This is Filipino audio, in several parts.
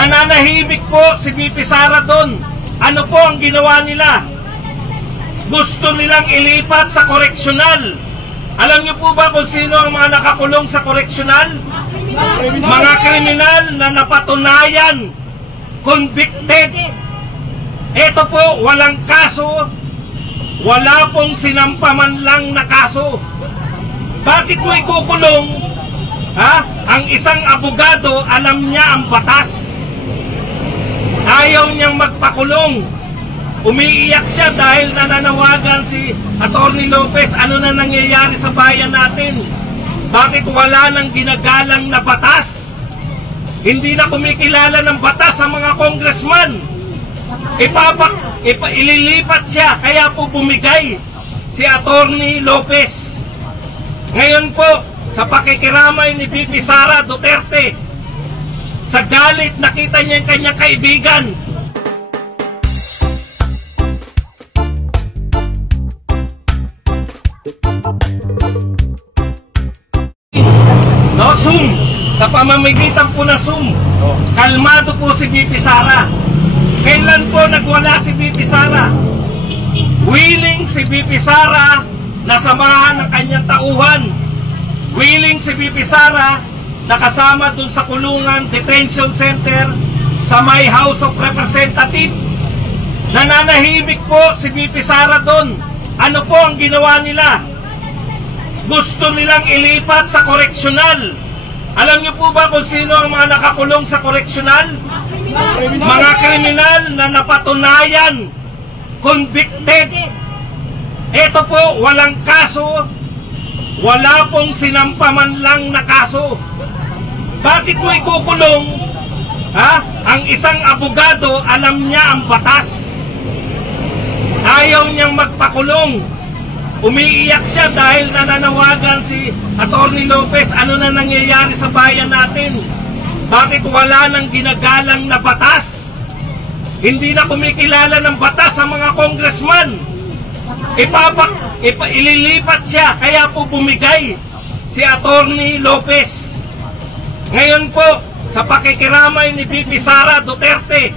Nananahimik po si VP Sara doon. Ano po ang ginawa nila? Gusto nilang ilipat sa koreksyonal. Alam niyo po ba kung sino ang mga nakakulong sa koreksyonal? Mga kriminal na napatunayan, convicted. Ito po, walang kaso, wala pong sinampaman lang na kaso. Bakit mo ikukulong? Ha? Ang isang abogado, alam niya ang batas. Ayaw niyang magpakulong. Umiiyak siya dahil nananawagan si Atty. Lopez. Ano na nangyayari sa bayan natin? Bakit wala nang ginagalang na batas? Hindi na kumikilala ng batas ang mga congressman. Ililipat siya, kaya po bumigay si Atty. Lopez. Ngayon po, sa pakikiramay ni VP Sara Duterte, sa galit nakita niya yung kanyang kaibigan. No, Zoom. Sa pamamagitan po na Zoom, kalmado po si VP Sara. Kailan po nagwala si VP Sara? Willing si VP Sara na samahan ng kanyang tauhan. Willing si VP Sara na kasama dun sa kulungan detention center sa may House of Representatives. Nananahimik po si VP Sara doon. Ano po ang ginawa nila? Gusto nilang ilipat sa koreksyonal. Alam niyo po ba kung sino ang mga nakakulong sa koreksyonal? Mga kriminal na napatunayan, convicted. Ito po, walang kaso, wala pong sinampaman lang na kaso. Bakit mo ikukulong? Ha? Ang isang abogado, alam niya ang batas. Ayaw niyang magpakulong. Umiiyak siya dahil nananawagan si Atty. Lopez. Ano na nangyayari sa bayan natin? Bakit wala nang ginagalang na batas? Hindi na kumikilala ng batas ang mga congressman. Ililipat siya, kaya po bumigay si Atty. Lopez. Ngayon po, sa pakikiramay ni VP Sara Duterte,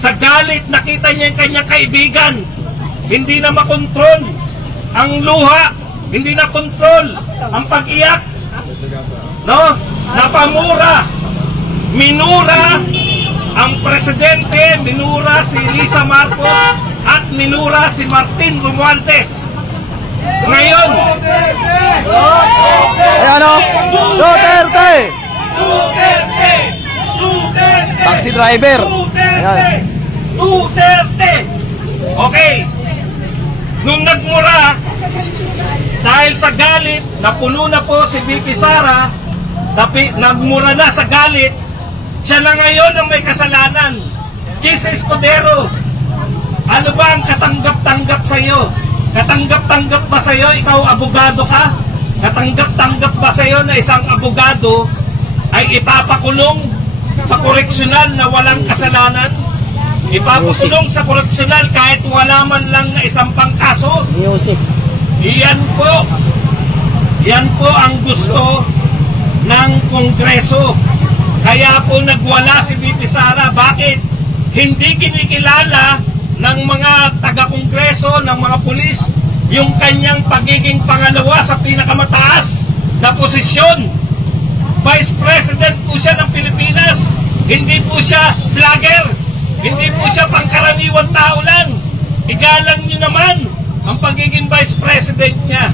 sa galit nakita niya yung kanyang kaibigan. Hindi na makontrol ang luha, hindi na kontrol ang pag-iyak. No? Napamura, minura ang presidente, minura si Lisa Marcos at minura si Martin Romualdez. Ngayon, ano? Duterte! Duterte! Duterte! Taxi driver! Duterte! Duterte! Okay. Nung nagmura, dahil sa galit, napuno na po si VP Sara, nagmura na sa galit, siya na ngayon ang may kasalanan. Chis Escudero, ano ba ang katanggap-tanggap sa iyo? Katanggap-tanggap ba sa iyo, ikaw abogado ka? Katanggap-tanggap ba sa iyo na isang abogado ay ipapakulong sa koreksyonal na walang kasalanan? Ipapakulong sa koreksyonal kahit wala man lang na isang pangkaso? Yan po ang gusto ng Kongreso. Kaya po nagwala si VP Sara. Bakit? Hindi kinikilala ng mga taga-Kongreso, ng mga pulis, yung kanyang pagiging pangalawa sa pinakamataas na posisyon. Vice President po siya ng Pilipinas. Hindi po siya vlogger. Hindi po siya pangkaraniwang tao lang. Igalang niyo naman ang pagiging Vice President niya.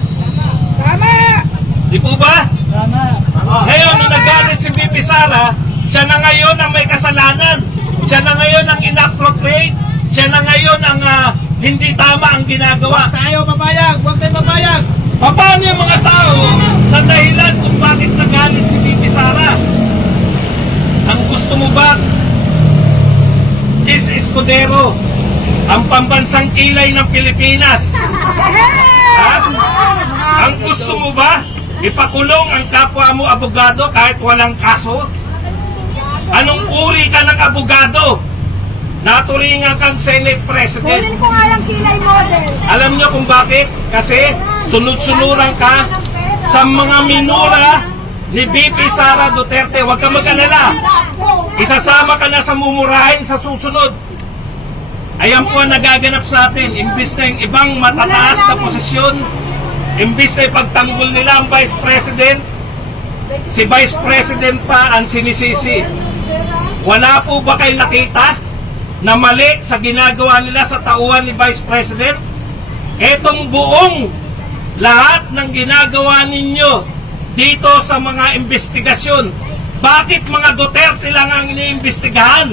Tama! Di po ba? Tama. Ngayon, nung nagalit si VP Sara, siya na ngayon ang may kasalanan. Siya na ngayon ang inappropriate. Siya na ngayon ang hindi tama ang ginagawa. Huwag tayo papayag! Huwag tayo papayag! Paano yung mga tao na dahilan kung bakit nagalit si VP Sara? Ang gusto mo ba, Chis Escudero, ang pambansang kilay ng Pilipinas? Ha? Ang gusto mo ba, ipakulong ang kapwa mo abogado kahit walang kaso? Anong uri ka ng abogado? Naturingan kang Senate President. Kunin ko nga yung kilay model. Alam niyo kung bakit? Kasi sunod-sunuran ka sa mga minura ni VP Sara Duterte. Huwag ka mag-alala. Isasama na sa mumurahin sa susunod. Ayan po ang nagaganap sa atin. Imbis na yung ibang matataas na posisyon, imbis na ipagtanggol nila ang Vice President, si Vice President pa ang sinisisi. Wala po ba kayo nakita na mali sa ginagawa nila sa tauhan ni Vice President? Etong buong lahat ng ginagawa ninyo dito sa mga investigasyon, bakit mga Duterte lang ang iniimbestigahan?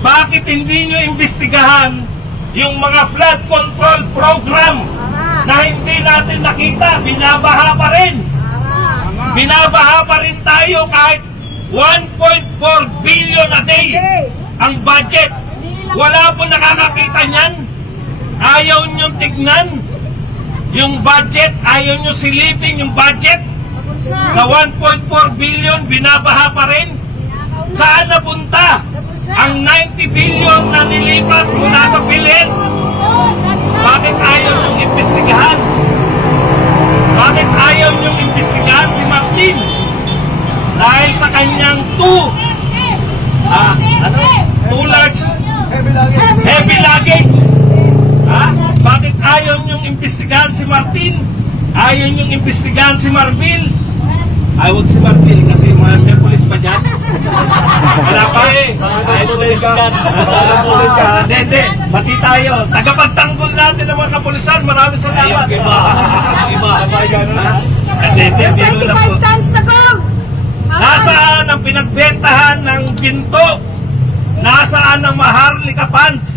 Bakit hindi nyo imbestigahan yung mga flood control program na hindi natin nakita? Binabaha pa rin. Binabaha pa rin tayo kahit 1.4 billion a day ang budget. Wala po nakakakita niyan. Ayaw nyo tignan yung budget. Ayaw nyo silipin yung budget na 1.4 billion. Binabaha pa rin. Saan napunta ang 90 billion na nilipat mula sa PhilHealth? Bakit ayaw nyong imbestigahan? Bakit ayaw nyong imbestigahan si Martin? Dahil sa kanyang two large heavy luggage. Bakit ayaw nyong imbestigahan si Martin? Ayaw nyong imbestigahan si Marbil? Ay, huwag si Marbil kasi may pulis pa dyan. Wala pa eh. Ay, pulis ka. Hindi. Pati tayo. Tagapagtanggol natin ng mga kapulisan. Maraming salamat. Iba. Hindi. 25 tons na gold! Nasaan ang pinagbentahan ng ginto? Nasaan ang Maharlika pants?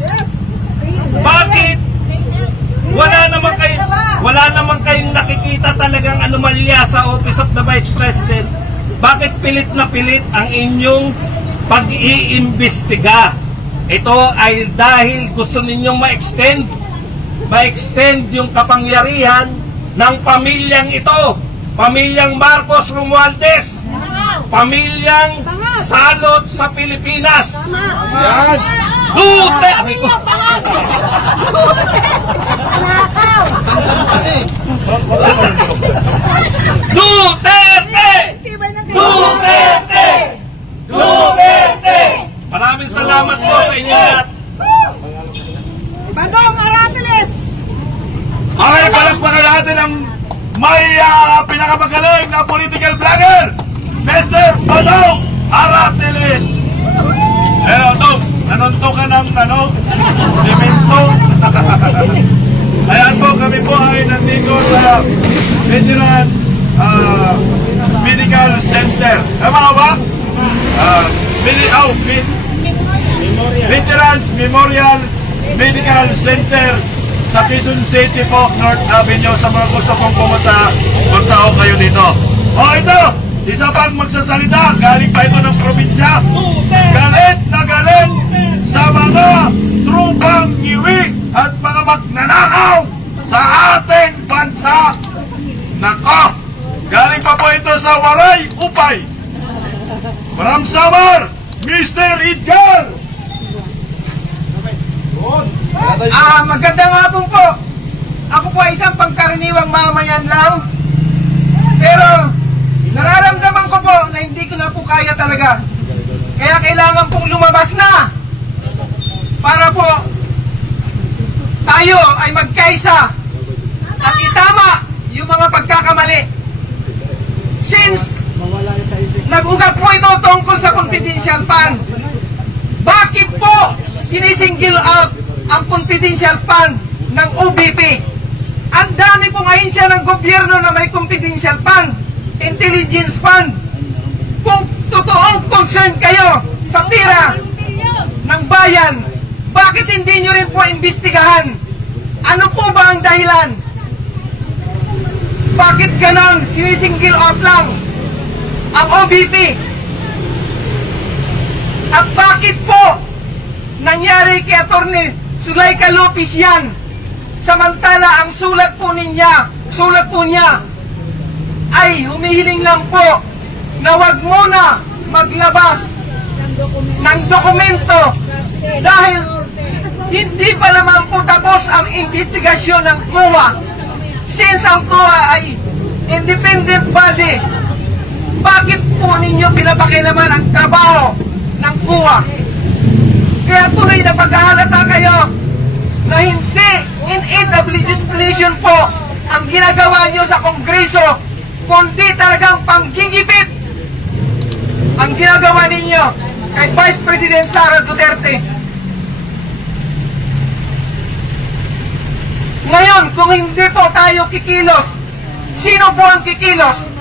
Bakit? Wala naman kayong nakikita talagang anomalya sa Office of the Vice President. Bakit pilit na pilit ang inyong pag-iimbestiga? Ito ay dahil gusto ninyong ma-extend yung kapangyarihan ng pamilyang ito. Pamilyang Marcos Romualdez. Pamilyang salot sa Pilipinas. Yan. Duterte! Duterte! Duterte! Duterte! Maraming salamat po sa inyo lahat. Bagong Aratiles! Okay, palagpakan natin ang may pinakamagaling na political vlogger, Mr. Badong Aratiles. Tom, nanuntukan ng simento. Ayan po, kami po ay nandito sa Veterans Medical Center. Tama ba? Veterans Memorial Medical Center sa Quezon City po, North Avenue. Sa mga gusto pong pumunta, punta ko kayo dito. Ito, isa pang magsasalita, galing pa ito ng probinsya. Galit na galit sa mga trupang iwi at mga magnanakaw sa ating bansa. Nako, galing pa po ito sa Waray, Upay. Maram Samar, Mr. Edgar. Magandang hapon po. Ako po ay isang pangkaraniwang mamayan lang. Pero nararamdaman ko po na hindi ko na po kaya talaga. Kaya kailangan pong lumabas na para po tayo ay magkaisa at itama yung mga pagkakamali. Since nag-ugat po ito tungkol sa confidential fund, bakit po sinisingle out ang confidential fund ng OBP? Ang dami pong ahensya ng gobyerno na may confidential fund, intelligence fund. Kung totoong concern kayo sa pira ng bayan, bakit hindi nyo rin po imbestigahan? Ano po ba ang dahilan? Bakit ganon sinisingle out lang ang OBP? At bakit po nangyari kay Atty. Zuleika Lopez yan? Samantala ang sulat po niya ay humihiling lang po na wag muna maglabas ng dokumento dahil hindi pa naman po tapos ang investigasyon ng COA. Since ang COA ay independent body, bakit po ninyo pinapakilaman ang trabaho ng COA? buwa. Kaya tuloy na paghahalata kayo na hindi in of legislation po ang ginagawa nyo sa Kongreso, kundi talagang panggigipit ang ginagawa ninyo kay Vice President Sara Duterte. Ngayon, kung hindi po tayo kikilos, sino po ang kikilos?